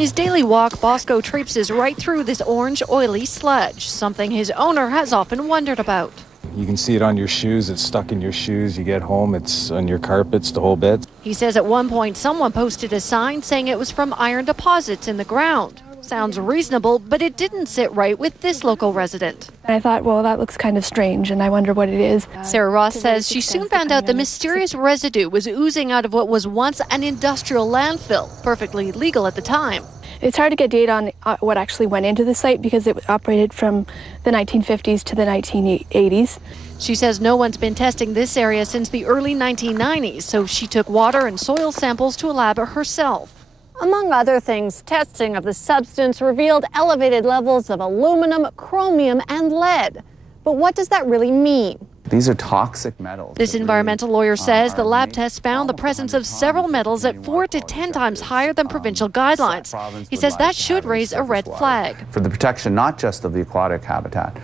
On his daily walk, Bosco traipses right through this orange, oily sludge, something his owner has often wondered about. You can see it on your shoes, it's stuck in your shoes. You get home, it's on your carpets, the whole bit. He says at one point someone posted a sign saying it was from iron deposits in the ground. Sounds reasonable, but it didn't sit right with this local resident. I thought, well, that looks kind of strange, and I wonder what it is. Sarah Ross says she soon found out the mysterious residue was oozing out of what was once an industrial landfill, perfectly legal at the time. It's hard to get data on what actually went into the site because it operated from the 1950s to the 1980s. She says no one's been testing this area since the early 1990s, so she took water and soil samples to a lab herself. Among other things, testing of the substance revealed elevated levels of aluminum, chromium, and lead. But what does that really mean? These are toxic metals. This environmental lawyer says the lab tests found the presence of several metals at 4 to 10 times higher than provincial guidelines. He says that should raise a red flag. For the protection not just of the aquatic habitat,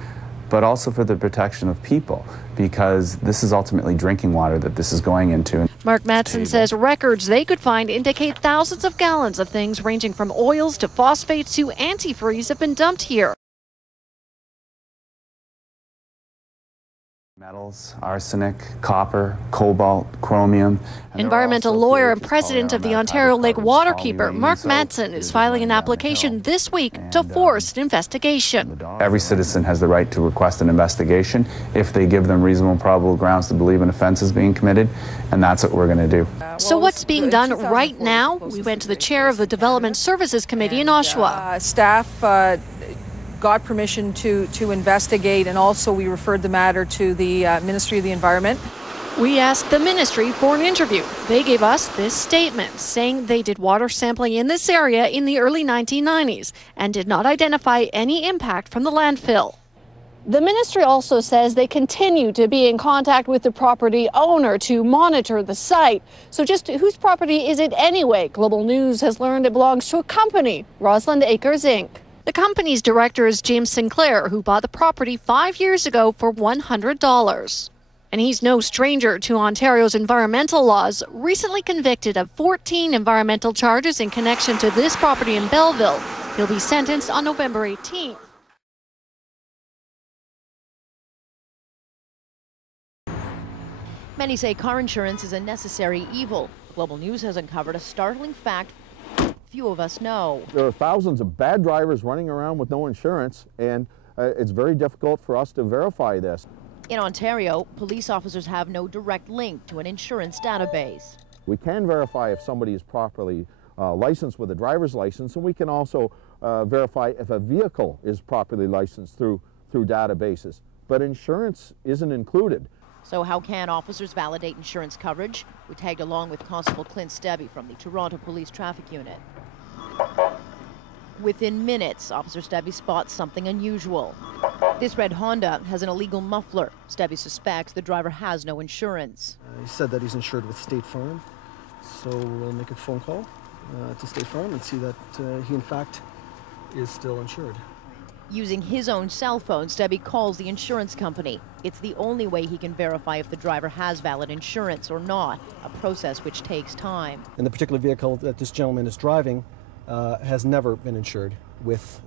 but also for the protection of people, because this is ultimately drinking water that this is going into. Mark Matson says records they could find indicate thousands of gallons of things ranging from oils to phosphates to antifreeze have been dumped here. Metals, arsenic, copper, cobalt, chromium. Environmental lawyer and president of the Ontario Lake Waterkeeper, Mark Matson, is filing an application this week to force an investigation. Every citizen has the right to request an investigation if they give them reasonable probable grounds to believe an offense is being committed, and that's what we're going to do. So what's being done right now? We went to the chair of the Development Services Committee in Oshawa. Staff got permission to investigate, and also we referred the matter to the Ministry of the Environment. We asked the ministry for an interview. They gave us this statement saying they did water sampling in this area in the early 1990s and did not identify any impact from the landfill. The ministry also says they continue to be in contact with the property owner to monitor the site. So just whose property is it anyway? Global News has learned it belongs to a company, Roslyn Acres Inc. The company's director is James Sinclair, who bought the property 5 years ago for $100. And he's no stranger to Ontario's environmental laws, recently convicted of 14 environmental charges in connection to this property in Belleville. He'll be sentenced on November 18th. Many say car insurance is a necessary evil. Global News has uncovered a startling fact few of us know. There are thousands of bad drivers running around with no insurance, and it's very difficult for us to verify this. In Ontario, police officers have no direct link to an insurance database. We can verify if somebody is properly licensed with a driver's license, and we can also verify if a vehicle is properly licensed through databases. But insurance isn't included. So how can officers validate insurance coverage? We tagged along with Constable Clint Stebby from the Toronto Police Traffic Unit. Within minutes, Officer Stebby spots something unusual. This red Honda has an illegal muffler. Stebby suspects the driver has no insurance. He said that he's insured with State Farm, so we'll make a phone call to State Farm and see that he in fact is still insured. Using his own cell phone, Stebby calls the insurance company. It's the only way he can verify if the driver has valid insurance or not, a process which takes time. And the particular vehicle that this gentleman is driving has never been insured with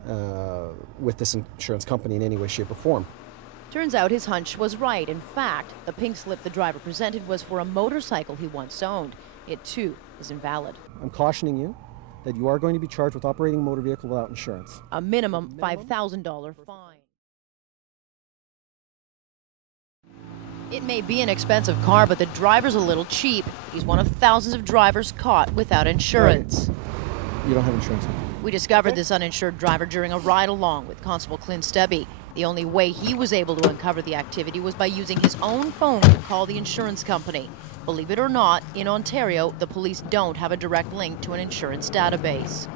this insurance company in any way, shape, or form. Turns out his hunch was right. In fact, the pink slip the driver presented was for a motorcycle he once owned. It, too, is invalid. I'm cautioning you that you are going to be charged with operating a motor vehicle without insurance. A minimum $5,000 fine. It may be an expensive car, but the driver's a little cheap. He's one of thousands of drivers caught without insurance. Right. You don't have insurance. We discovered this uninsured driver during a ride-along with Constable Clint Stebby. The only way he was able to uncover the activity was by using his own phone to call the insurance company. Believe it or not, in Ontario, the police don't have a direct link to an insurance database.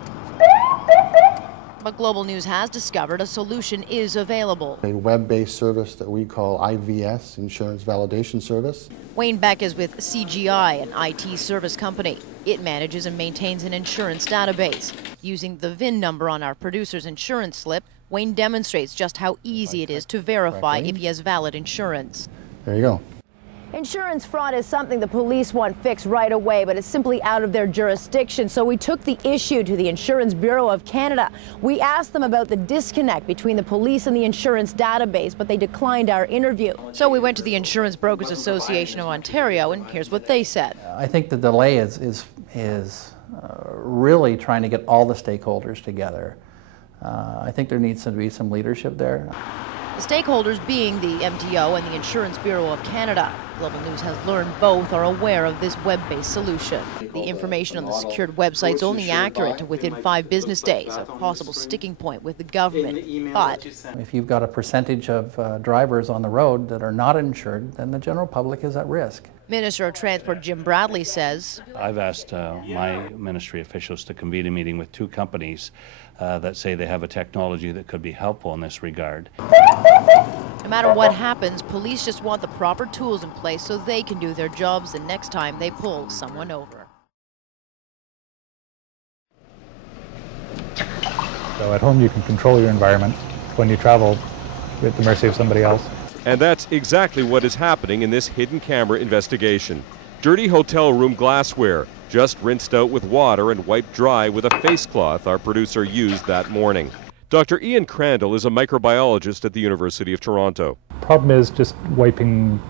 But Global News has discovered a solution is available. A web-based service that we call IVS, Insurance Validation Service. Wayne Beck is with CGI, an IT service company. It manages and maintains an insurance database. Using the VIN number on our producer's insurance slip, Wayne demonstrates just how easy it is to verify if he has valid insurance. There you go. Insurance fraud is something the police want fixed right away, but it's simply out of their jurisdiction. So we took the issue to the Insurance Bureau of Canada. We asked them about the disconnect between the police and the insurance database, but they declined our interview. So we went to the Insurance Brokers Association of Ontario, and here's what they said. I think the delay is really trying to get all the stakeholders together. I think there needs to be some leadership there. The stakeholders being the MTO and the Insurance Bureau of Canada. Global News has learned both are aware of this web-based solution. The information on the secured website is only accurate to within 5 business days, a possible sticking point with the government. But if you've got a percentage of drivers on the road that are not insured, then the general public is at risk. Minister of Transport Jim Bradley says, I've asked my ministry officials to convene a meeting with 2 companies that say they have a technology that could be helpful in this regard. No matter what happens, police just want the proper tools in place so they can do their jobs the next time they pull someone over. So at home you can control your environment. When you travel, you're at the mercy of somebody else. And that's exactly what is happening in this hidden camera investigation. Dirty hotel room glassware, just rinsed out with water and wiped dry with a face cloth our producer used that morning. Dr. Ian Crandall is a microbiologist at the University of Toronto. Problem is just wiping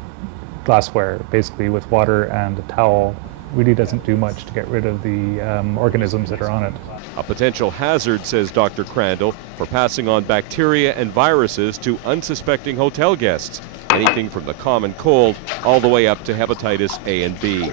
glassware basically with water and a towel really doesn't do much to get rid of the organisms that are on it. A potential hazard, says Dr. Crandall, for passing on bacteria and viruses to unsuspecting hotel guests, anything from the common cold all the way up to hepatitis A and B.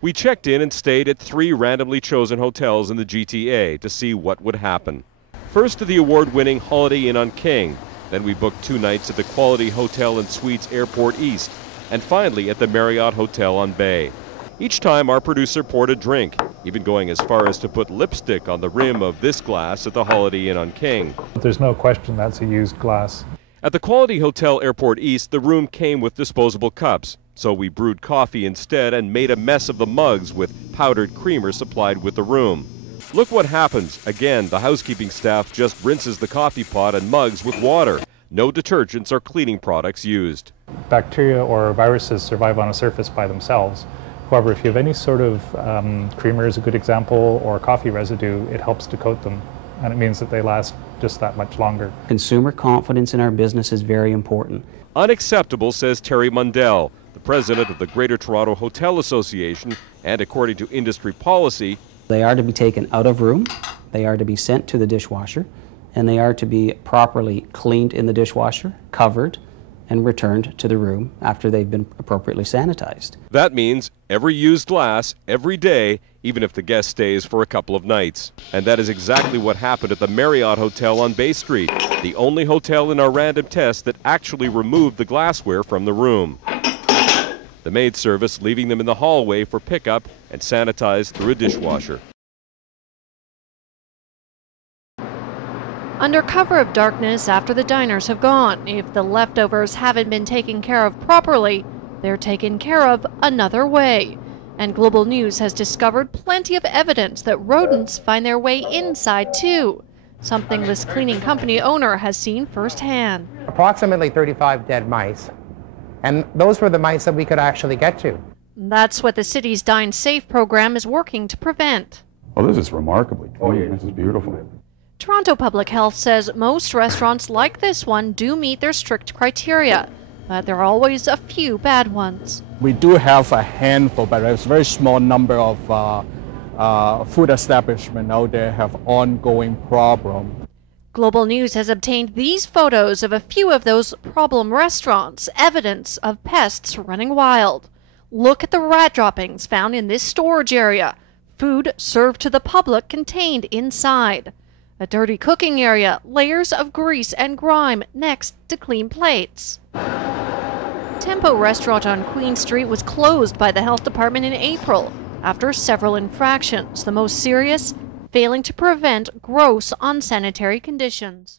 We checked in and stayed at 3 randomly chosen hotels in the GTA to see what would happen. First to the award-winning Holiday Inn on King, then we booked 2 nights at the Quality Hotel and Suites Airport East, and finally at the Marriott Hotel on Bay. Each time our producer poured a drink, even going as far as to put lipstick on the rim of this glass at the Holiday Inn on King. There's no question that's a used glass. At the Quality Hotel Airport East, the room came with disposable cups, so we brewed coffee instead and made a mess of the mugs with powdered creamer supplied with the room. Look what happens. Again, the housekeeping staff just rinses the coffee pot and mugs with water. No detergents or cleaning products used. Bacteria or viruses survive on a surface by themselves. However, if you have any sort of creamer is a good example, or coffee residue, it helps to coat them, and it means that they last just that much longer. Consumer confidence in our business is very important. Unacceptable, says Terry Mundell, the president of the Greater Toronto Hotel Association, and according to industry policy, they are to be taken out of room, they are to be sent to the dishwasher, and they are to be properly cleaned in the dishwasher, covered, and returned to the room after they've been appropriately sanitized. That means every used glass, every day, even if the guest stays for a couple of nights. And that is exactly what happened at the Marriott Hotel on Bay Street, the only hotel in our random test that actually removed the glassware from the room. The maid service leaving them in the hallway for pickup and sanitized through a dishwasher. Under cover of darkness after the diners have gone, if the leftovers haven't been taken care of properly, they're taken care of another way. And Global News has discovered plenty of evidence that rodents find their way inside too, something this cleaning company owner has seen firsthand. Approximately 35 dead mice, and those were the mice that we could actually get to. That's what the city's Dine Safe program is working to prevent. Well, this is remarkably clean. This is beautiful. Toronto Public Health says most restaurants like this one do meet their strict criteria, but there are always a few bad ones. We do have a handful, but it's a very small number of food establishments out there have ongoing problems. Global News has obtained these photos of a few of those problem restaurants, evidence of pests running wild. Look at the rat droppings found in this storage area, food served to the public contained inside. A dirty cooking area, layers of grease and grime next to clean plates. Tempo Restaurant on Queen Street was closed by the health department in April after several infractions, the most serious failing to prevent gross unsanitary conditions.